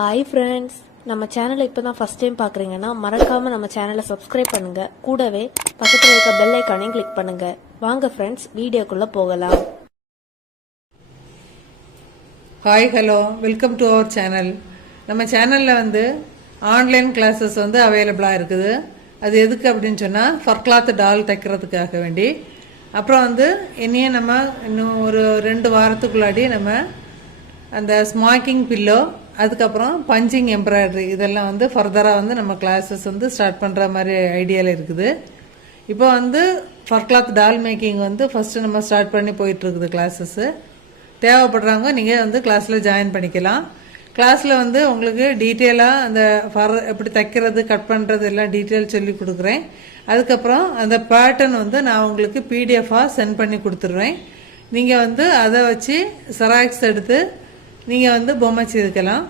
Hi friends, நம்ம சேனலை இப்போ தான் ஃபஸ்ட் டைம் பார்க்குறீங்கன்னா மறக்காமல் நம்ம சேனலை சப்ஸ்கிரைப் பண்ணுங்கள். கூடவே பக்கத்தில் இருக்க பெல் ஐக்கானையும் கிளிக் பண்ணுங்கள். வாங்க ஃப்ரெண்ட்ஸ், வீடியோக்குள்ளே போகலாம். Hi, hello, welcome to our channel. நம்ம சேனலில் ஆன்லைன் கிளாஸஸ் அவைலபிளாக இருக்குது. அது எதுக்கு அப்படின்னு சொன்னால் ஃபர் கிளாத் டால் தைக்கிறதுக்காக வேண்டி. அப்புறம் இனியும் நம்ம இன்னும் ஒரு 2 வாரத்துக்குள்ளாடி நம்ம அந்த ஸ்மாக்கிங் பில்லோ, அதுக்கப்புறம் பஞ்சிங் எம்ப்ராய்டரி இதெல்லாம் ஃபர்தராக நம்ம கிளாஸஸ் ஸ்டார்ட் பண்ணுற மாதிரி ஐடியாவில் இருக்குது. இப்போ ஃபர் கிளாத் டால் மேக்கிங் ஃபஸ்ட்டு நம்ம ஸ்டார்ட் பண்ணி போயிட்டுருக்குது கிளாஸஸ்ஸு. தேவைப்படுறவங்க நீங்கள் கிளாஸில் ஜாயின் பண்ணிக்கலாம். கிளாஸில் உங்களுக்கு டீட்டெயிலாக அந்த எப்படி தைக்கிறது, கட் பண்ணுறது எல்லாம் டீட்டெயில் சொல்லி கொடுக்குறேன். அதுக்கப்புறம் அந்த பேட்டர்ன் நான் உங்களுக்கு பிடிஎஃபாக சென்ட் பண்ணி கொடுத்துருவேன். நீங்கள் அதை வச்சு செராக்ஸ் எடுத்து நீங்கள் பொம்மை செய்துக்கலாம்.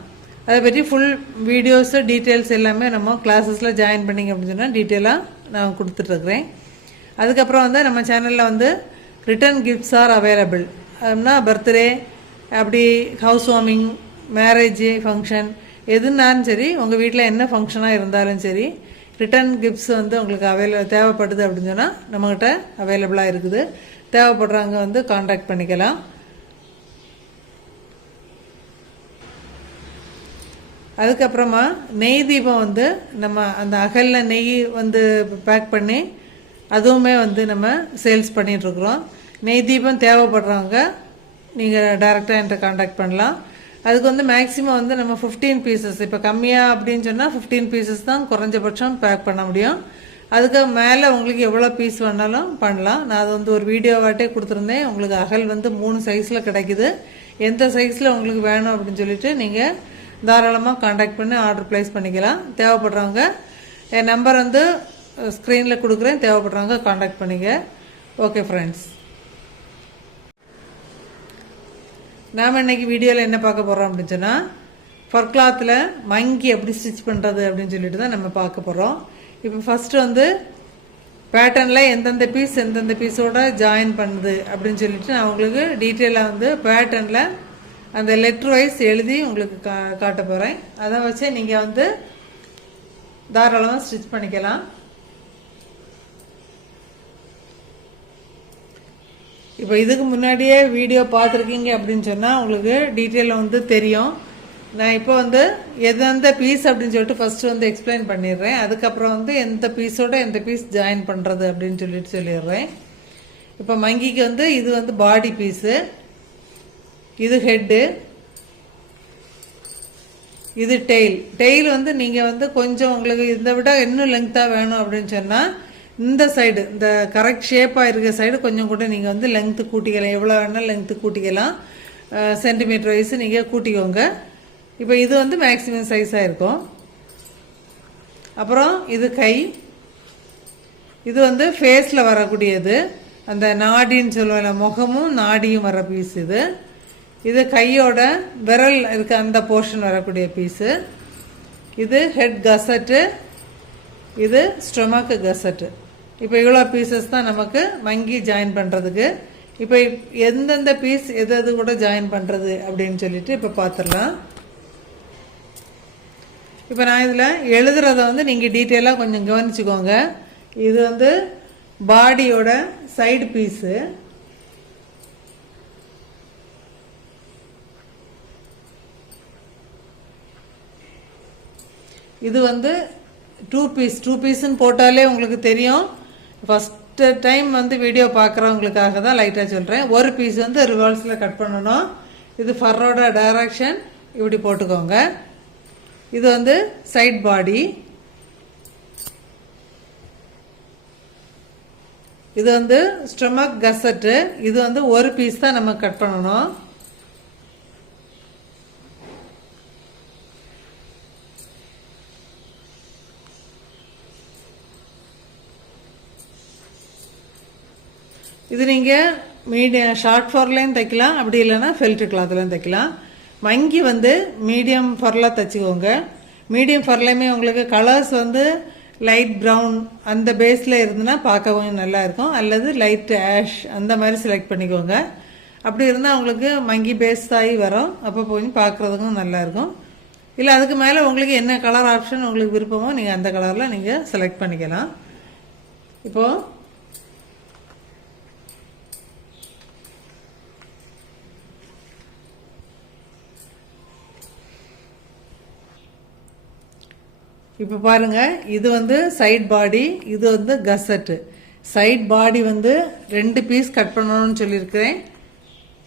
அதை பற்றி ஃபுல் வீடியோஸு டீட்டெயில்ஸ் எல்லாமே நம்ம கிளாஸஸில் ஜாயின் பண்ணிங்க அப்படின்னு சொன்னால் டீட்டெயிலாக நான் கொடுத்துட்ருக்குறேன். அதுக்கப்புறம் நம்ம சேனலில் ரிட்டன் கிஃப்ட்ஸ் ஆர் அவைலபிள். அதுனா பர்த்டே, அப்படி ஹவுஸ் வார்மிங், மேரேஜ் ஃபங்க்ஷன் எதுனாலும் சரி, உங்கள் வீட்டில் என்ன ஃபங்க்ஷனாக இருந்தாலும் சரி, ரிட்டன் கிஃப்ட்ஸ் உங்களுக்கு தேவைப்படுது அப்படின்னு சொன்னால் நம்மக்கிட்ட அவைலபிளாக இருக்குது. தேவைப்படுறவங்க காண்டாக்ட் பண்ணிக்கலாம். அதுக்கப்புறமா நெய் தீபம் நம்ம அந்த அகலில் நெய் பேக் பண்ணி அதுவுமே நம்ம சேல்ஸ் பண்ணிகிட்ருக்குறோம். நெய் தீபம் தேவைப்படுறவங்க நீங்கள் டைரெக்டாக என்கிட்ட காண்டாக்ட் பண்ணலாம். அதுக்கு மேக்ஸிமம் நம்ம 15 பீசஸ், இப்போ கம்மியாக அப்படின்னு சொன்னால் 15 பீசஸ் தான் குறைஞ்சபட்சம் பேக் பண்ண முடியும். அதுக்கு மேலே உங்களுக்கு எவ்வளோ பீஸ் வேணாலும் பண்ணலாம். நான் அது ஒரு வீடியோவாட்டே கொடுத்துருந்தேன். உங்களுக்கு அகல் 3 சைஸில் கிடைக்குது. எந்த சைஸில் உங்களுக்கு வேணும் அப்படின்னு சொல்லிட்டு நீங்கள் தாராளமாக காண்டாக்ட் பண்ணி ஆர்டர் ப்ளேஸ் பண்ணிக்கலாம். தேவைப்படுறவங்க என் நம்பர் ஸ்க்ரீனில் கொடுக்குறேன். தேவைப்படுறவங்க காண்டாக்ட் பண்ணிக்க. ஓகே ஃப்ரெண்ட்ஸ், நாம் இன்றைக்கி வீடியோவில் என்ன பார்க்க போகிறோம் அப்படின்னு சொன்னால் ஃபர் கிளாத்தில் மங்கி எப்படி ஸ்டிச் பண்ணுறது அப்படின்னு சொல்லிட்டு தான் நம்ம பார்க்க போகிறோம். இப்போ ஃபஸ்ட்டு பேட்டர்னில் எந்தெந்த பீஸோட ஜாயின் பண்ணுது அப்படின்னு சொல்லிட்டு நான் உங்களுக்கு டீட்டெயிலாக பேட்டர்னில் அந்த லெட்ரு வைஸ் எழுதி உங்களுக்கு காட்ட போகிறேன். அதை வச்சு நீங்கள் தாராளமாக ஸ்டிச் பண்ணிக்கலாம். இப்போ இதுக்கு முன்னாடியே வீடியோ பார்த்துருக்கீங்க அப்படின்னு சொன்னால் உங்களுக்கு டீட்டெயிலில் தெரியும். நான் இப்போ எந்தெந்த பீஸ் அப்படின்னு சொல்லிட்டு ஃபஸ்ட்டு எக்ஸ்பிளைன் பண்ணிடுறேன். அதுக்கப்புறம் எந்த பீஸோட எந்த பீஸ் ஜாயின் பண்ணுறது அப்படின்னு சொல்லிடுறேன். இப்போ மங்கிக்கு இது பாடி பீஸு, இது ஹெட்டு, இது டெயில் நீங்கள் கொஞ்சம் உங்களுக்கு இதை விட இன்னும் லெங்க்த்தாக வேணும் அப்படின்னு சொன்னால் இந்த சைடு, இந்த கரெக்ட் ஷேப்பாக இருக்கிற சைடு கொஞ்சம் கூட நீங்கள் லெங்க்த்து கூட்டிக்கலாம். எவ்வளோ வேணாலும் லெங்க்த்து கூட்டிக்கலாம். சென்டிமீட்டர் வைஸ் நீங்கள் கூட்டிக்கோங்க. இப்போ இது மேக்ஸிமம் சைஸாக இருக்கும். அப்புறம் இது கை, இது ஃபேஸில் வரக்கூடியது, அந்த நாடின்னு சொல்லுவாங்க, முகமும் நாடியும் வர பீஸ். இது கையோட விரல் இருக்க அந்த போர்ஷன் வரக்கூடிய பீஸு. இது ஹெட் கசட்டு, இது ஸ்டொமக்கு கசட்டு. இப்போ இவ்வளோ பீசஸ் தான் நமக்கு மங்கி ஜாயின் பண்ணுறதுக்கு. இப்போ எந்தெந்த பீஸ் எது கூட ஜாயின் பண்ணுறது அப்படின்னு சொல்லிட்டு இப்போ பார்த்துடலாம். இப்போ நான் இதில் எழுதுறத நீங்கள் டீட்டெயிலாக கொஞ்சம் கவனிச்சுக்கோங்க. இது பாடியோட சைடு பீஸு. இது 2 பீஸ்ன்னு போட்டாலே உங்களுக்கு தெரியும். ஃபஸ்ட்டு டைம் வீடியோ பார்க்குறவங்களுக்காக தான் லைட்டாக சொல்கிறேன். ஒரு பீஸ் ரிவர்ஸில் கட் பண்ணணும். இது ஃபர்ரோட டைரக்ஷன் இப்படி போட்டுக்கோங்க. இது சைட் பாடி. இது ஸ்டொமக் கசட்டு. இது ஒரு பீஸ் தான் நம்ம கட் பண்ணணும். இது நீங்கள் மீடியம் ஷார்ட் ஃபர்லையும் தைக்கலாம், அப்படி இல்லைன்னா ஃபெல்ட் கிளாத்லையும் தைக்கலாம். மங்கி மீடியம் ஃபர்லாக தைச்சிக்கோங்க. மீடியம் ஃபர்லையுமே உங்களுக்கு கலர்ஸ் லைட் ப்ரௌன் அந்த பேஸில் இருந்துன்னா பார்க்கவும் நல்லா இருக்கும். அல்லது லைட் ஆஷ் அந்த மாதிரி செலக்ட் பண்ணிக்கோங்க. அப்படி இருந்தால் உங்களுக்கு மங்கி பேஸ் ஆகி வரும். அப்போ போய் பார்க்குறதுக்கும் நல்லாயிருக்கும். இல்லை அதுக்கு மேலே உங்களுக்கு என்ன கலர் ஆப்ஷன் உங்களுக்கு விருப்பமோ நீங்கள் அந்த கலரில் நீங்கள் செலக்ட் பண்ணிக்கலாம். இப்போது இப்போ பாருங்கள், இது வந்து சைட் பாடி, இது வந்து கசட்டு. சைட் பாடி வந்து 2 பீஸ் கட் பண்ணணும்னு சொல்லியிருக்கிறேன்.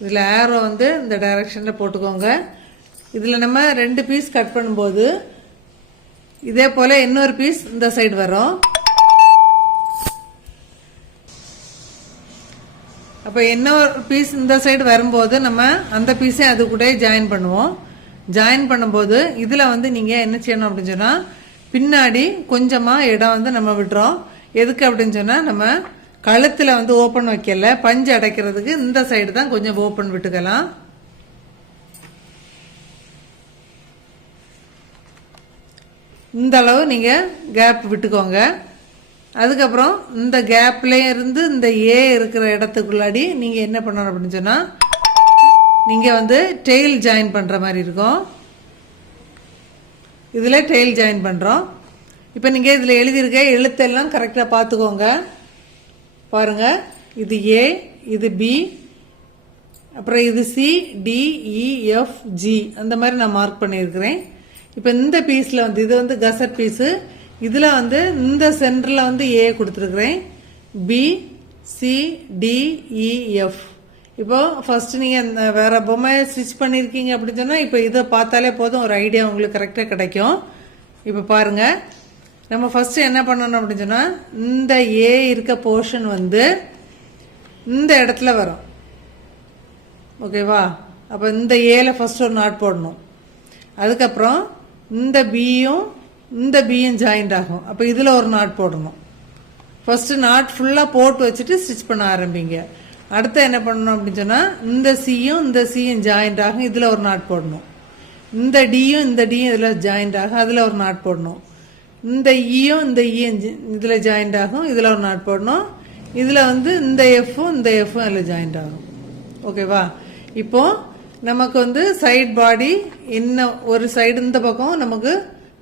இதில் ஏரோ வந்து இந்த டைரக்ஷனில் போட்டுக்கோங்க. இதில் நம்ம 2 பீஸ் கட் பண்ணும்போது இதே போல் இன்னொரு பீஸ் இந்த சைடு வரும். அப்போ இன்னொரு பீஸ் இந்த சைடு வரும்போது நம்ம அந்த பீஸை அது கூட ஜாயின் பண்ணுவோம். ஜாயின் பண்ணும்போது இதில் வந்து நீங்கள் என்ன செய்யணும் அப்படின்னு சொன்னால், பின்னாடி கொஞ்சமாக இடம் வந்து நம்ம விடுறோம். எதுக்கு அப்படின்னு சொன்னால், நம்ம கழுத்தில் வந்து ஓப்பன் வைக்கல, பஞ்சு அடைக்கிறதுக்கு இந்த சைடு தான் கொஞ்சம் ஓப்பன் விட்டுக்கலாம். இந்த அளவு நீங்கள் கேப் விட்டுக்கோங்க. அதுக்கப்புறம் இந்த கேப்ல இருந்து இந்த ஏ இருக்கிற இடத்துக்குள்ளாடி நீங்கள் என்ன பண்ணணும் அப்படின்னு சொன்னால், நீங்கள் வந்து டெயில் ஜாயின் பண்ணுற மாதிரி இருக்கும். இதில் டெயில் ஜாயின் பண்ணுறோம். இப்போ நீங்கள் இதில் எழுதியிருக்க எழுத்தெல்லாம் கரெக்டாக பார்த்துக்கோங்க. பாருங்கள், இது ஏ, இது பி, அப்புறம் இது சி, டி, இ, எஃப், ஜி அந்த மாதிரி நான் மார்க் பண்ணியிருக்கிறேன். இப்போ இந்த பீஸில் வந்து இது வந்து கசட் பீஸு. இதில் வந்து இந்த சென்டரில் வந்து ஏ கொடுத்துருக்குறேன், பி, சி, டி, இ, எஃப். இப்போ ஃபர்ஸ்ட் நீங்கள் வேற பொம்மையை ஸ்டிச் பண்ணியிருக்கீங்க அப்படின்னு சொன்னால், இப்போ இதை பார்த்தாலே போதும், ஒரு ஐடியா உங்களுக்கு கரெக்டாக கிடைக்கும். இப்போ பாருங்கள், நம்ம ஃபர்ஸ்ட் என்ன பண்ணணும் அப்படின்னு சொன்னால், இந்த ஏ இருக்க போர்ஷன் வந்து இந்த இடத்துல வரும். ஓகேவா? அப்போ இந்த ஏல ஃபர்ஸ்ட் ஒரு நாட் போடணும். அதுக்கப்புறம் இந்த பியும் ஜாயிண்ட் ஆகும். அப்போ இதில் ஒரு நாட் போடணும். ஃபர்ஸ்ட் நாட் ஃபுல்லாக போட்டு வச்சுட்டு ஸ்டிச் பண்ண ஆரம்பிங்க. அடுத்து என்ன பண்ணணும் அப்படின்னு சொன்னால், இந்த சியும் ஜாயிண்ட் ஆகும், இதில் ஒரு நாட் போடணும். இந்த டியும் இதில் ஜாயிண்ட் ஆகும், அதில் ஒரு நாட் போடணும். இந்த இயும் இதில் ஜாயிண்ட் ஆகும், இதில் ஒரு நாட் போடணும். இதில் வந்து இந்த எஃப்பும் இதில் ஜாயிண்ட் ஆகும். ஓகேவா? இப்போ நமக்கு வந்து சைட் பாடி இன்னும் ஒரு சைடு இந்த பக்கம் நமக்கு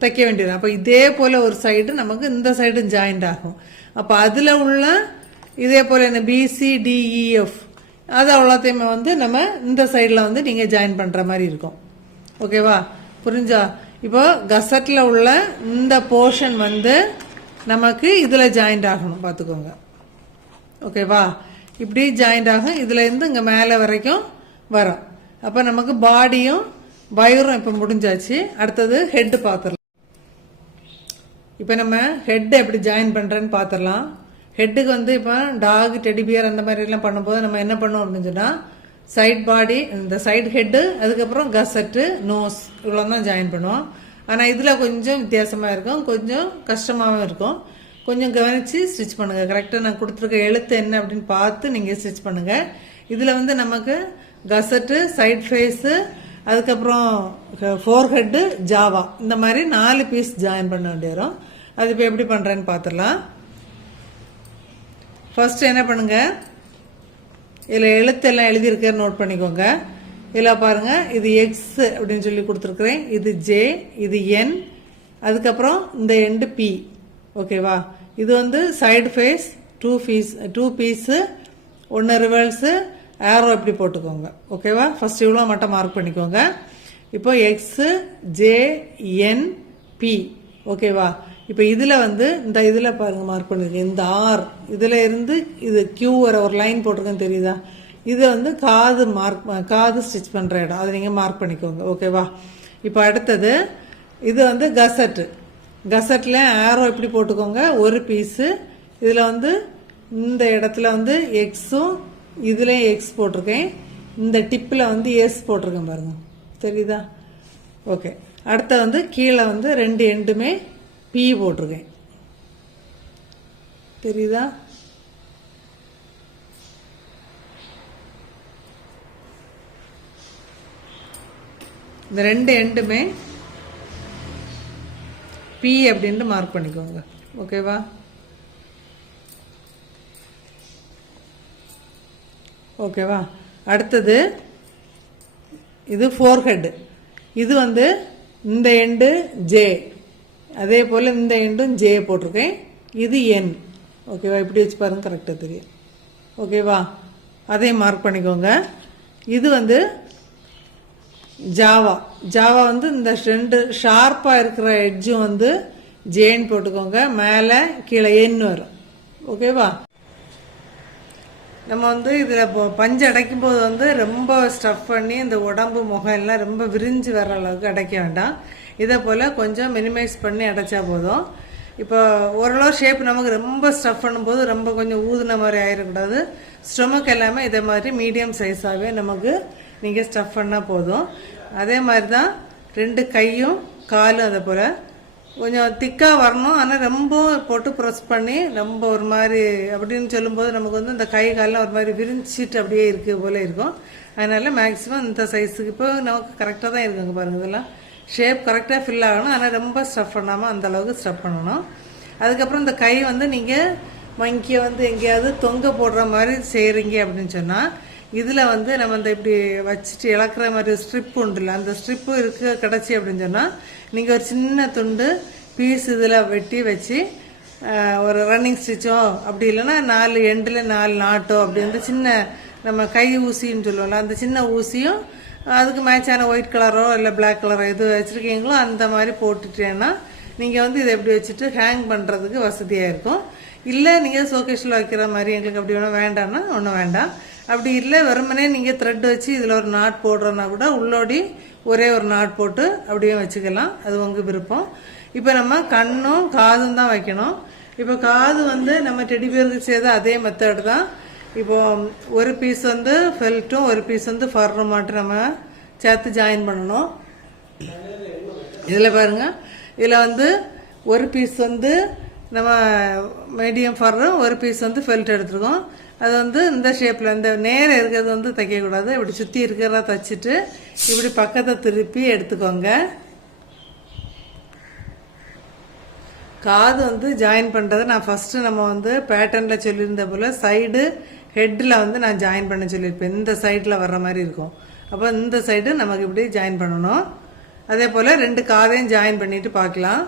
தைக்க வேண்டியது. அப்போ இதே போல் ஒரு சைடு நமக்கு இந்த சைடு ஜாயிண்ட் ஆகும். அப்போ அதில் உள்ள இதே போல் என்ன பிசிடிஇஎஃப் அது அவ்வளோத்தையுமே வந்து நம்ம இந்த சைடில் வந்து நீங்கள் ஜாயின் பண்ணுற மாதிரி இருக்கும். ஓகேவா? புரிஞ்சா? இப்போ கசட்டில் உள்ள இந்த போர்ஷன் வந்து நமக்கு இதில் ஜாயிண்ட் ஆகணும், பார்த்துக்கோங்க. ஓகேவா? இப்படி ஜாயிண்ட் ஆகும், இதில் இருந்து இங்கே மேலே வரைக்கும் வரும். அப்போ நமக்கு பாடியும் வயரும் இப்போ முடிஞ்சாச்சு. அடுத்தது ஹெட்டு பார்த்துடலாம். இப்போ நம்ம ஹெட்டை எப்படி ஜாயின் பண்ணுறேன்னு பார்த்துடலாம். ஹெட்டுக்கு வந்து இப்போ டாக், டெடிபியர் அந்த மாதிரிலாம் பண்ணும்போது நம்ம என்ன பண்ணுவோம் அப்படின்னு சொன்னால், சைட் பாடி, இந்த சைடு ஹெட்டு, அதுக்கப்புறம் கசட்டு, நோஸ் இவ்வளோ தான் ஜாயின் பண்ணுவோம். ஆனால் இதில் கொஞ்சம் வித்தியாசமாக இருக்கும், கொஞ்சம் கஷ்டமாகவும் இருக்கும். கொஞ்சம் கவனித்து ஸ்டிச் பண்ணுங்கள். கரெக்டாக நான் கொடுத்துருக்க எழுத்து என்ன அப்படின்னு பார்த்து நீங்கள் ஸ்டிச் பண்ணுங்கள். இதில் வந்து நமக்கு கசட்டு, சைட் ஃபேஸு, அதுக்கப்புறம் ஃபோர் ஹெட்டு, ஜாவா இந்த மாதிரி 4 பீஸ் ஜாயின் பண்ண வேண்டிய வரும். அது இப்போ எப்படி பண்ணுறேன்னு பார்த்துடலாம். ஃபர்ஸ்ட் என்ன பண்ணுங்க, இதில் எழுத்தெல்லாம் எழுதியிருக்க நோட் பண்ணிக்கோங்க. இதில் பாருங்கள், இது எக்ஸ் அப்படின்னு சொல்லி கொடுத்துருக்குறேன், இது ஜே, இது என், அதுக்கப்புறம் இந்த எண்டு பி. ஓகேவா? இது வந்து side face 2 piece, 1 reverse, arrow இப்படி போட்டுக்கோங்க. ஓகேவா? ஃபர்ஸ்ட் இவ்வளோ மட்டும் மார்க் பண்ணிக்கோங்க. இப்போ எக்ஸு, ஜே, என், பி. ஓகேவா? இப்போ இதில் வந்து இந்த இதில் பாருங்கள் மார்க் பண்ணிருக்கேன், இந்த ஆர் இதில் இருந்து இது கியூ வர ஒரு லைன் போட்டிருக்கேன்னு தெரியுதா? இது வந்து காது ஸ்டிச் பண்ணுற இடம், அதை நீங்கள் மார்க் பண்ணிக்கோங்க. ஓகேவா? இப்போ அடுத்தது இது வந்து கசட்டில் ஏரோ இப்படி போட்டுக்கோங்க, ஒரு பீஸு. இதில் வந்து இந்த இடத்துல வந்து எக்ஸும் இதுலேயும் எக்ஸ் போட்டிருக்கேன், இந்த டிப்பில் வந்து எஸ் போட்டிருக்கேன் பாருங்க, தெரியுதா? ஓகே. அடுத்த வந்து கீழே வந்து 2 எண்டுமே பி போட்டிருக்கேன், தெரியுதா? இந்த 2 எண்டுமே பி அப்படின்ட்டு மார்க் பண்ணிக்கோங்க. ஓகேவா? ஓகேவா? அடுத்தது இது ஃபோர் ஹெட். இது வந்து இந்த எண்டு ஜே, அதே போல் இந்த எண்டும் ஜே போட்டிருக்கேன். இது என். ஓகேவா? இப்படி வச்சு பாருங்க, கரெக்டாக தெரியும். ஓகேவா? அதையும் மார்க் பண்ணிக்கோங்க. இது வந்து ஜாவா. ஜாவா வந்து இந்த ரெண்டு ஷார்ப்பாக இருக்கிற எட்ஜும் வந்து ஜேன்னு போட்டுக்கோங்க. மேலே கீழே என்னு வரும். ஓகேவா? நம்ம வந்து இதில் பஞ்சு அடைக்கும் போது வந்து ரொம்ப ஸ்டஃப் பண்ணி இந்த உடம்பு முகம் எல்லாம் ரொம்ப விரிஞ்சு வர அளவுக்கு அடைக்க வேண்டாம். இதை போல் கொஞ்சம் மினிமைஸ் பண்ணி அடைச்சா போதும். இப்போ ஓரளவு ஷேப் நமக்கு ரொம்ப ஸ்டஃப் பண்ணும்போது ரொம்ப கொஞ்சம் ஊதுன மாதிரி ஆயிடக்கூடாது. ஸ்டொமக் எல்லாமே இதே மாதிரி மீடியம் சைஸாகவே நமக்கு நீங்கள் ஸ்டஃப் பண்ணால் போதும். அதே மாதிரி தான் ரெண்டு கையும் காலும் அதே போல் கொஞ்சம் திக்காக வரணும். ஆனால் ரொம்ப போட்டு ப்ரெஸ் பண்ணி ரொம்ப ஒரு மாதிரி அப்படின்னு சொல்லும்போது நமக்கு வந்து இந்த கை காலெலாம் ஒரு மாதிரி விரிஞ்சிட்டு அப்படியே இருக்குது போல இருக்கும். அதனால மேக்ஸிமம் இந்த சைஸுக்கு இப்போ நமக்கு கரெக்டாக தான் இருக்குங்க. பாருங்கள், இதெல்லாம் ஷேப் கரெக்டாக ஃபில் ஆகணும். ஆனால் ரொம்ப ஸ்டஃப் பண்ணாமல் அந்த அளவுக்கு ஸ்டஃப் பண்ணணும். அதுக்கப்புறம் இந்த கை வந்து நீங்கள் மங்கியை வந்து எங்கேயாவது தொங்க போடுற மாதிரி செய்கிறீங்க அப்படின்னு சொன்னால் இதில் வந்து நம்ம இந்த இப்படி வச்சுட்டு இழக்கிற மாதிரி ஸ்ட்ரிப் உண்டுல்ல, அந்த ஸ்ட்ரிப்பு கிடச்சி அப்படின்னு சொன்னால் நீங்கள் ஒரு சின்ன துண்டு பீஸ் இதில் வெட்டி வச்சு ஒரு ரன்னிங் ஸ்டிச்சோ அப்படி இல்லைன்னா 4 எண்டில் 4 நாட்டோ அப்படி வந்து சின்ன நம்ம கை ஊசின்னு சொல்லுவோம்ல, அந்த சின்ன ஊசியும் அதுக்கு மேட்சான ஒயிட் கலரோ இல்லை பிளாக் கலரோ எது வச்சுருக்கீங்களோ அந்த மாதிரி போட்டுட்டேன்னா நீங்கள் வந்து இதை எப்படி வச்சுட்டு ஹேங் பண்ணுறதுக்கு வசதியாக இருக்கும். இல்லை நீங்கள் ஷோகேஸில் வைக்கிற மாதிரி எங்களுக்கு அப்படி ஒன்றும் வேண்டாம்னா ஒன்றும் வேண்டாம். அப்படி இல்லை வெறுமனே நீங்கள் த்ரெட் வச்சு இதில் ஒரு நாட் போடுறோன்னா கூட உள்ளோடி ஒரே ஒரு நாட் போட்டு அப்படியே வச்சுக்கலாம். அது உங்கள் விருப்பம். இப்போ நம்ம கண்ணும் காதும் தான் வைக்கணும். இப்போ காது வந்து நம்ம டெடிபியருக்கு செய்த அதே மெத்தட் தான். இப்போ ஒரு பீஸ் வந்து ஃபெல்ட்டும் ஒரு பீஸ் வந்து ஃபர்ரும் மட்டும் நம்ம சேர்த்து ஜாயின் பண்ணணும். இதில் பாருங்கள், இதில் வந்து ஒரு பீஸ் வந்து நம்ம மீடியம் ஃபர்ரும் ஒரு பீஸ் வந்து ஃபெல்ட் எடுத்துருக்கோம். அது வந்து இந்த ஷேப்பில் இந்த நேரம் இருக்கிறது வந்து தைக்கக்கூடாது. இப்படி சுற்றி இருக்கிறதா தைச்சிட்டு இப்படி பக்கத்தை திருப்பி எடுத்துக்கோங்க. காது வந்து ஜாயின் பண்ணுறதை நான் ஃபஸ்ட்டு நம்ம வந்து பேட்டர்னில் சொல்லியிருந்த போல் சைடு ஹெட்டில் வந்து நான் ஜாயின் பண்ண சொல்லியிருப்பேன். இந்த சைடில் வர்ற மாதிரி இருக்கும். அப்போ இந்த சைடு நமக்கு இப்படி ஜாயின் பண்ணணும். அதே போல் 2 காதையும் ஜாயின் பண்ணிட்டு பார்க்கலாம்.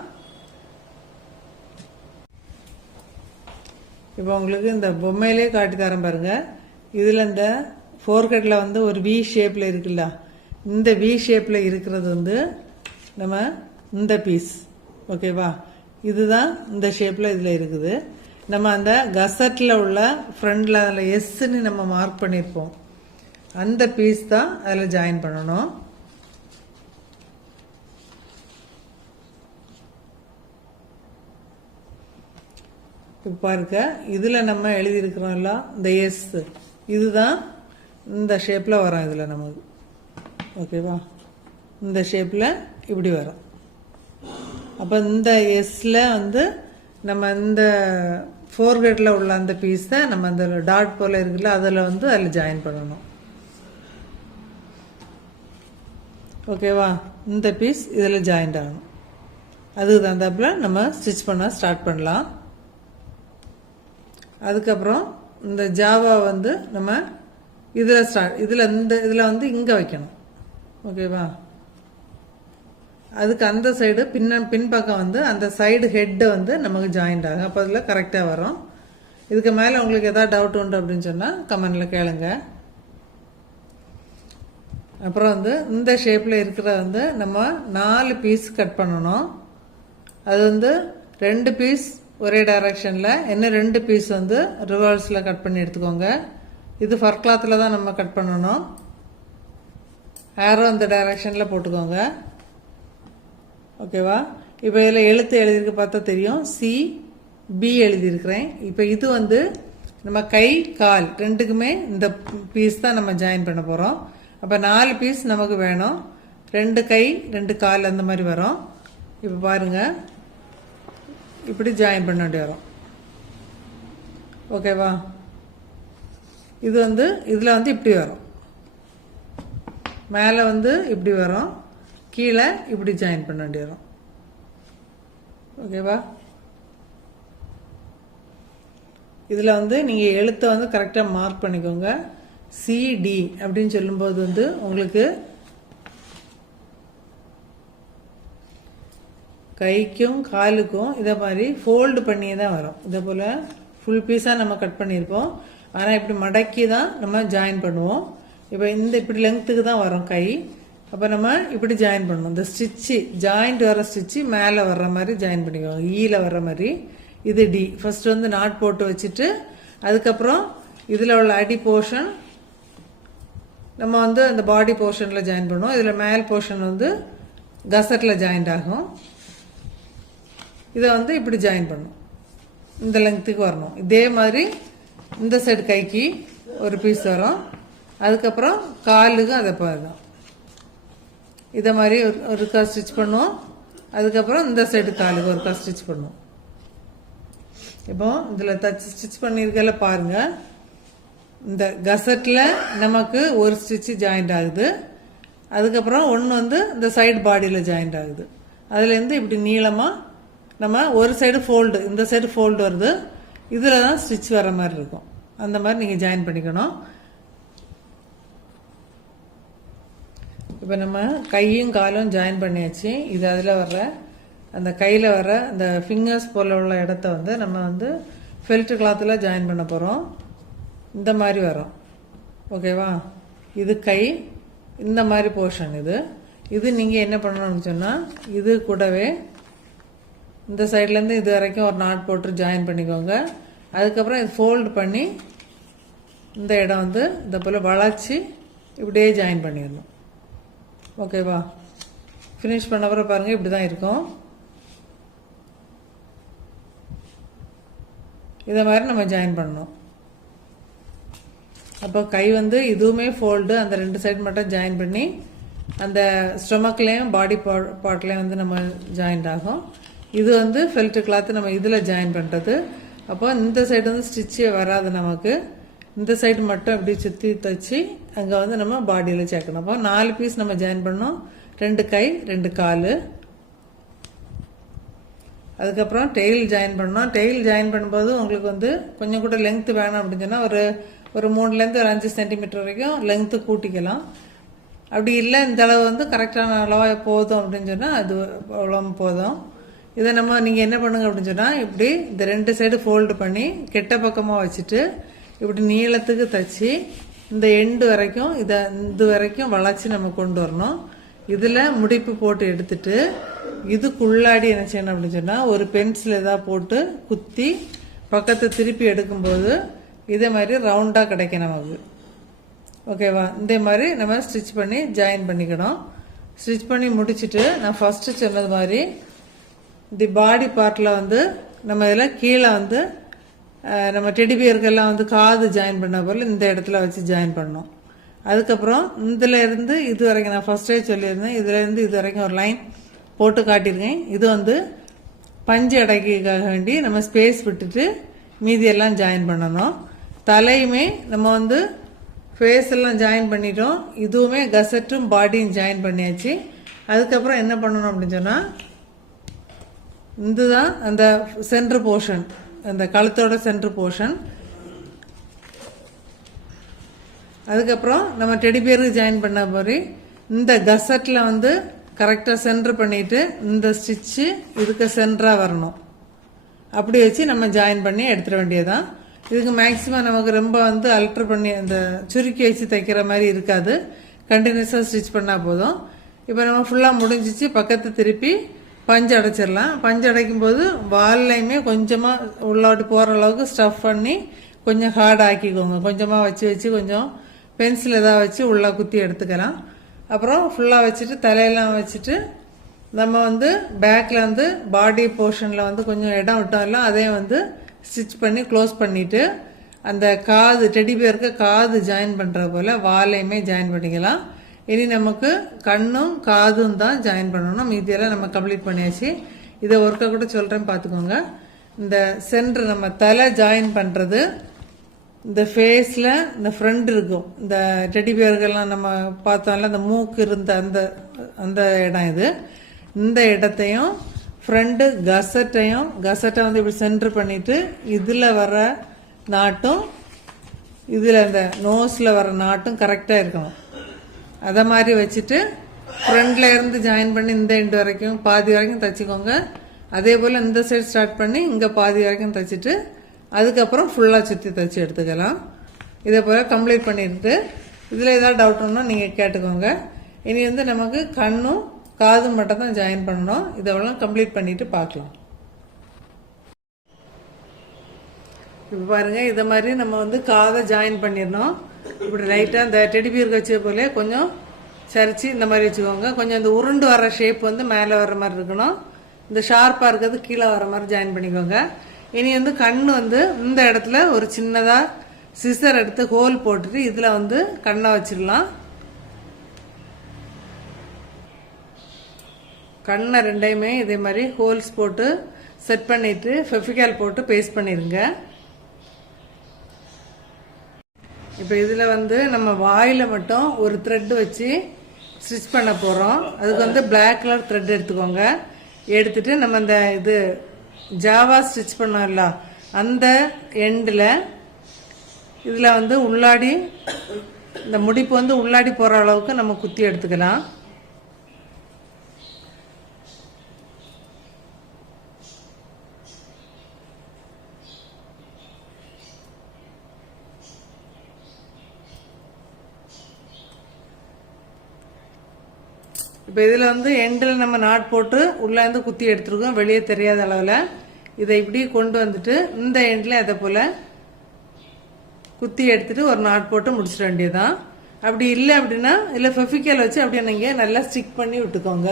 இப்போ உங்களுக்கு இந்த பொம்மையிலே காட்டி தரேன் பாருங்க. இதில் இந்த ஃபோர்கட்டில் வந்து ஒரு வி ஷேப்பில் இருக்குல்ல, இந்த வி ஷேப்பில் இருக்கிறது வந்து நம்ம இந்த பீஸ். ஓகேவா? இதுதான் இந்த ஷேப்பில் இதில் இருக்குது. நம்ம அந்த கசட்டில் உள்ள ஃப்ரண்டில் அதில் எஸ்ன்னு நம்ம மார்க் பண்ணியிருப்போம். அந்த பீஸ் தான் அதில் ஜாயின் பண்ணணும். இப்போ பாருங்க, இதில் நம்ம எழுதியிருக்கிறோம்ல இந்த எஸ், இதுதான் இந்த ஷேப்பில் வரும் இதில் நமக்கு. ஓகேவா? இந்த ஷேப்பில் இப்படி வரும். அப்போ இந்த எஸ்ஸில் வந்து நம்ம இந்த ஃபோர்கட்டில் உள்ள அந்த பீஸ் தான் நம்ம அந்த டாட் போல் இருக்குல்ல அதில் வந்து அதில் ஜாயின் பண்ணணும். ஓகேவா? இந்த பீஸ் இதில் ஜாயிண்ட் ஆகணும். அதுக்கு தகுந்தாப்புல நம்ம ஸ்டிச் பண்ண ஸ்டார்ட் பண்ணலாம். அதுக்கப்புறம் இந்த ஜாவா வந்து நம்ம இதில் வந்து இங்கே வைக்கணும். ஓகேவா? அதுக்கு அந்த சைடு பின்பக்கம் வந்து அந்த சைடு ஹெட்டு வந்து நமக்கு ஜாயிண்ட் ஆகும். அப்போ அதில் கரெக்டாக வரும். இதுக்கு மேலே உங்களுக்கு எதாவது டவுட் உண்டு அப்படின்னு சொன்னால் கமெண்டில் கேளுங்க. அப்புறம் வந்து இந்த ஷேப்பில் இருக்கிற வந்து நம்ம 4 பீஸ் கட் பண்ணணும். அது வந்து 2 பீஸ் ஒரே டைரக்ஷனில், இன்னும் 2 பீஸ் வந்து ரிவர்ஸில் கட் பண்ணி எடுத்துக்கோங்க. இது ஃபர் கிளாத்தில் தான் நம்ம கட் பண்ணணும். ஏரோ இந்த டைரக்ஷனில் போட்டுக்கோங்க. ஓகேவா? இப்போ இதில் எழுத்து எழுதியிருக்கு பார்த்தா தெரியும், CB எழுதியிருக்கிறேன். இப்போ இது வந்து நம்ம கை கால் ரெண்டுக்குமே இந்த பீஸ் தான் நம்ம ஜாயின் பண்ண போகிறோம். அப்போ 4 பீஸ் நமக்கு வேணும். 2 கை 2 கால் அந்த மாதிரி வரும். இப்போ பாருங்கள், இப்படி ஜாயின் பண்ண வேண்டி வரும். ஓகேவா? இது வந்து இதில் வந்து இப்படி வரும், மேலே வந்து இப்படி வரும், கீழே இப்படி ஜாயின் பண்ண வேண்டி வரும். ஓகேவா? இதில் வந்து நீங்கள் எழுத்தை வந்து கரெக்டாக மார்க் பண்ணிக்கோங்க. CD அப்படின்னு சொல்லும்போது வந்து உங்களுக்கு கைக்கும் காலுக்கும் இதை மாதிரி ஃபோல்டு பண்ணியே தான் வரும். இதே போல் ஃபுல் பீஸாக நம்ம கட் பண்ணியிருப்போம். ஆனால் இப்படி மடக்கி தான் நம்ம ஜாயின் பண்ணுவோம். இப்போ இப்படி லெங்க்த்துக்கு தான் வரும் கை. அப்போ நம்ம இப்படி ஜாயின் பண்ணணும். இந்த ஸ்டிச்சு ஜாயிண்ட் வர ஸ்டிச்சு மேலே வர்ற மாதிரி ஜாயின் பண்ணிக்குவோம். ஈல வர்ற மாதிரி. இது டி. ஃபர்ஸ்ட் வந்து நாட் போட்டு வச்சுட்டு அதுக்கப்புறம் இதில் உள்ள அடி போர்ஷன் நம்ம வந்து அந்த பாடி போர்ஷனில் ஜாயின் பண்ணுவோம். இதில் மேல் போர்ஷன் வந்து கசட்டில் ஜாயிண்ட் ஆகும். இதை வந்து இப்படி ஜாயின் பண்ணும். இந்த லெங்க்த்துக்கு வரணும். இதே மாதிரி இந்த சைடு கைக்கு ஒரு பீஸ் வரும். அதுக்கப்புறம் காலுக்கு அதை தான் இதை மாதிரி ஒருக்கா ஸ்டிச் பண்ணுவோம். அதுக்கப்புறம் இந்த சைடு காலுக்கு ஒருக்கா ஸ்டிச் பண்ணுவோம். இப்போ இதில் தச்சு ஸ்டிச் பண்ணியிருக்கல பாருங்கள். இந்த கசட்டில் நமக்கு ஒரு ஸ்டிச்சு ஜாயிண்ட் ஆகுது. அதுக்கப்புறம் ஒன்று வந்து இந்த சைடு பாடியில் ஜாயிண்ட் ஆகுது. அதுலேருந்து இப்படி நீளமாக நம்ம ஒரு சைடு ஃபோல்டு, இந்த சைடு ஃபோல்டு வருது. இதில் தான் ஸ்டிச் வர மாதிரி இருக்கும். அந்த மாதிரி நீங்கள் ஜாயின் பண்ணிக்கணும். இப்போ நம்ம கையும் காலும் ஜாயின் பண்ணியாச்சு. இது அதில் வர்ற அந்த கையில் வர அந்த ஃபிங்கர்ஸ் போல் உள்ள இடத்த வந்து நம்ம வந்து ஃபெல்ட் கிளாத்தில் ஜாயின் பண்ண போகிறோம். இந்த மாதிரி வரும். ஓகேவா? இது கை, இந்த மாதிரி போர்ஷன். இது நீங்கள் என்ன பண்ணணும்னு சொன்னால் இது கூடவே இந்த சைட்லேருந்து இது வரைக்கும் ஒரு நாட் போட்டு ஜாயின் பண்ணிக்கோங்க. அதுக்கப்புறம் இது ஃபோல்டு பண்ணி இந்த இடம் வந்து இந்த போல் வளைச்சி இப்படியே ஜாயின் பண்ணிடணும். ஓகேவா? ஃபினிஷ் பண்ண அப்புறம் பாருங்கள் இப்படி தான் இருக்கும். இதை மாதிரி நம்ம ஜாயின் பண்ணணும். அப்போ கை வந்து இதுவுமே ஃபோல்டு, அந்த ரெண்டு சைடு மட்டும் ஜாயின் பண்ணி அந்த ஸ்டொமக்லேயும் பாடி பார்ட்லேயும் வந்து நம்ம ஜாயிண்ட் ஆகும். இது வந்து ஃபெல்ட் கிளாத்து நம்ம இதில் ஜாயின் பண்ணுறது. அப்போ இந்த சைடு வந்து ஸ்டிச்சே வராது நமக்கு. இந்த சைடு மட்டும் இப்படி சுற்றி தச்சு அங்கே வந்து நம்ம பாடியில் சேர்க்கணும். அப்போ 4 பீஸ் நம்ம ஜாயின் பண்ணோம். 2 கை 2 கால். அதுக்கப்புறம் டெயில் ஜாயின் பண்ணோம். டெயில் ஜாயின் பண்ணும்போது உங்களுக்கு வந்து கொஞ்சம் கூட லெங்க்த்து வேணும் அப்படின்னு சொன்னால் ஒரு 3லேருந்து ஒரு 5 சென்டிமீட்டர் வரைக்கும் லெங்க்த்து கூட்டிக்கலாம். அப்படி இல்லை இந்த அளவு வந்து கரெக்டான அளவாக போதும் அப்படின்னு சொன்னால் அது அவ்வளோ போதும். இதை நீங்கள் என்ன பண்ணுங்க அப்படின்னு சொன்னால் இப்படி இந்த 2 சைடு ஃபோல்டு பண்ணி கெட்ட பக்கமாக வச்சுட்டு இப்படி நீளத்துக்கு தச்சு இந்த எண்டு வரைக்கும் இது வரைக்கும் வளைச்சி நம்ம கொண்டு வரணும். இதில் முடிப்பு போட்டு எடுத்துட்டு இதுக்குள்ளாடி என்ன செய்யணும் அப்படின்னு சொன்னால் ஒரு பென்சில் ஏதாவது போட்டு குத்தி பக்கத்தை திருப்பி எடுக்கும்போது இதே மாதிரி ரவுண்டாக கிடைக்கும் நமக்கு. ஓகேவா? இந்த மாதிரி நம்ம ஸ்டிச் பண்ணி ஜாயின் பண்ணிக்கணும். ஸ்டிச் பண்ணி முடிச்சுட்டு நான் ஃபஸ்ட்டு சொன்னது மாதிரி தி பாடி பார்ட்டில் வந்து நம்ம இதில் கீழே வந்து நம்ம டெடிபியருக்கெல்லாம் வந்து காது ஜாயின் பண்ண போல் இந்த இடத்துல வச்சு ஜாயின் பண்ணோம். அதுக்கப்புறம் இதில் இருந்து இது வரைக்கும் நான் ஃபஸ்ட்டே சொல்லியிருந்தேன். இதுலேருந்து இது வரைக்கும் ஒரு லைன் போட்டு காட்டியிருக்கேன். இது வந்து பஞ்சு அடைக்காக வேண்டி நம்ம ஸ்பேஸ் விட்டுட்டு மீதியெல்லாம் ஜாயின் பண்ணணும். தலையுமே நம்ம வந்து ஃபேஸ் எல்லாம் ஜாயின் பண்ணிட்டோம். இதுவுமே கசட்டும் பாடியும் ஜாயின் பண்ணியாச்சு. அதுக்கப்புறம் என்ன பண்ணணும் அப்படின்னு சொன்னால் இதுதான் அந்த சென்ட்ரு போர்ஷன், அந்த கழுத்தோட சென்ட்ரு போர்ஷன். அதுக்கப்புறம் நம்ம டெடிபியருக்கு ஜாயின் பண்ண மாதிரி இந்த கசட்டில் வந்து கரெக்டாக சென்ட்ரு பண்ணிட்டு இந்த ஸ்டிச்சு இதுக்கு சென்டராக வரணும். அப்படி வச்சு நம்ம ஜாயின் பண்ணி எடுத்துட வேண்டியதான். இதுக்கு மேக்ஸிமம் நமக்கு ரொம்ப வந்து அல்ட்ரு பண்ணி அந்த சுருக்கி வச்சு தைக்கிற மாதிரி இருக்காது. கண்டினியூஸாக ஸ்டிச் பண்ணால் போதும். இப்போ நம்ம ஃபுல்லாக முடிஞ்சிச்சு. பக்கத்தை திருப்பி பஞ்சு அடைச்சிடலாம். பஞ்சு அடைக்கும் போது வால்லையுமே கொஞ்சமாக உள்ளாட்டி போகிற அளவுக்கு ஸ்டஃப் பண்ணி கொஞ்சம் ஹார்ட் ஆக்கிக்கோங்க. கொஞ்சமாக வச்சு கொஞ்சம் பென்சில் ஏதாவது வச்சு உள்ளே குத்தி எடுத்துக்கலாம். அப்புறம் ஃபுல்லாக வச்சுட்டு தலையெல்லாம் வச்சுட்டு நம்ம வந்து பேக்கில் வந்து பாடி போர்ஷனில் வந்து கொஞ்சம் இடம் விட்டோம்ல அதையும் வந்து ஸ்டிச் பண்ணி க்ளோஸ் பண்ணிவிட்டு அந்த காது டெடிபியருக்கு காது ஜாயின் பண்ணுற போல் வாலையுமே ஜாயின் பண்ணிக்கலாம். இனி நமக்கு கண்ணும் காதும் தான் ஜாயின் பண்ணணும். மீதியெல்லாம் நம்ம கம்ப்ளீட் பண்ணியாச்சு. இதை ஒர்க்கை கூட சொல்கிறேன் பார்த்துக்கோங்க. இந்த சென்டர் நம்ம தலை ஜாயின் பண்ணுறது இந்த ஃபேஸில் இந்த ஃப்ரண்ட் இருக்கும். இந்த டெடிபியர்கள்லாம் நம்ம பார்த்தோம்ல அந்த மூக்கு இருந்த அந்த இடம் இது. இந்த இடத்தையும் ஃப்ரண்ட்டு கசட்டை வந்து இப்படி சென்டர் பண்ணிவிட்டு இதில் வர நாட்டும் இதில் இந்த நோஸில் வர நாட்டும் கரெக்டாக இருக்கணும். அதை மாதிரி வச்சுட்டு ஃப்ரண்ட்ல இருந்து ஜாயின் பண்ணி இந்த எண்டு வரைக்கும் பாதி வரைக்கும் தைச்சிக்கோங்க. அதே போல் இந்த சைடு ஸ்டார்ட் பண்ணி இங்கே பாதி வரைக்கும் தைச்சிட்டு அதுக்கப்புறம் ஃபுல்லாக சுற்றி தைச்சி எடுத்துக்கலாம். இதே போல் கம்ப்ளீட் பண்ணிட்டு இதில் ஏதாவது டவுட்னா நீங்கள் கேட்டுக்கோங்க. இனி வந்து நமக்கு கண்ணும் காதும் மட்டும் தான் ஜாயின் பண்ணணும். இதெல்லாம் கம்ப்ளீட் பண்ணிட்டு பார்க்கலாம். இப்போ பாருங்கள், இதை மாதிரி நம்ம வந்து காதை ஜாயின் பண்ணிடணும். இப்படி லைட்டாக இந்த டெடிபியர் வச்ச போல கொஞ்சம் சரிச்சு இந்த மாதிரி வச்சுக்கோங்க. கொஞ்சம் இந்த உருண்டு வர ஷேப் வந்து மேலே வர மாதிரி இருக்கணும். இந்த ஷார்ப்பாக இருக்கிறது கீழே வர மாதிரி ஜாயின் பண்ணிக்கோங்க. இனி வந்து கண் வந்து இந்த இடத்துல ஒரு சின்னதாக சிசர் எடுத்து ஹோல் போட்டுட்டு இதில் வந்து கண்ணை வச்சிடலாம். கண்ணை ரெண்டையுமே இதே மாதிரி ஹோல்ஸ் போட்டு செட் பண்ணிட்டு ஃபெவிகால் போட்டு பேஸ்ட் பண்ணிடுங்க. இப்போ இதில் வந்து நம்ம வாயில் மட்டும் ஒரு த்ரெட் வச்சு ஸ்டிச் பண்ண போகிறோம். அதுக்கு வந்து பிளாக் கலர் த்ரெட் எடுத்துக்கோங்க. எடுத்துட்டு நம்ம இந்த இது ஜாவா ஸ்டிச் பண்ணோம்ல அந்த எண்டில் இதில் வந்து உள்ளாடி இந்த முடிப்பு வந்து உள்ளாடி போகிற அளவுக்கு நம்ம குத்தி எடுத்துக்கலாம். இப்போ இதில் வந்து எண்டில் நம்ம நாட் போட்டு உள்ளேருந்து குத்தி எடுத்துருக்கோம், வெளியே தெரியாத அளவில். இதை இப்படி கொண்டு வந்துட்டு இந்த எண்டில் அதை போல் குத்தி எடுத்துட்டு ஒரு நாட் போட்டு முடிச்சிட வேண்டியதுதான். அப்படி இல்லை அப்படின்னா இல்லை ஃபெவிகால் வச்சு அப்படியே நீங்கள் நல்லா ஸ்டிக் பண்ணி விட்டுக்கோங்க.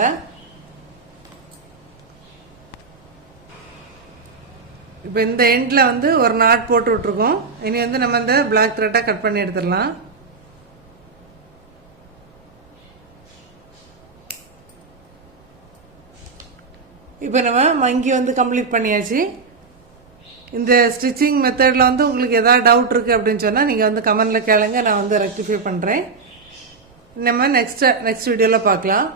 இப்போ இந்த எண்டில் வந்து ஒரு நாட் போட்டு விட்டுருக்கோம். இனி வந்து நம்ம இந்த பிளாக் த்ரெட்டாக கட் பண்ணி எடுத்துடலாம். இப்போ நம்ம மங்கி வந்து கம்ப்ளீட் பண்ணியாச்சு. இந்த ஸ்டிச்சிங் மெத்தடில் வந்து உங்களுக்கு எதாவது டவுட் இருக்குது அப்படின்னு சொன்னால் நீங்கள் வந்து கமெண்டில் கேளுங்க, நான் வந்து ரெக்டிஃபை பண்ணுறேன். நம்ம நெக்ஸ்ட் வீடியோவில் பார்க்கலாம்.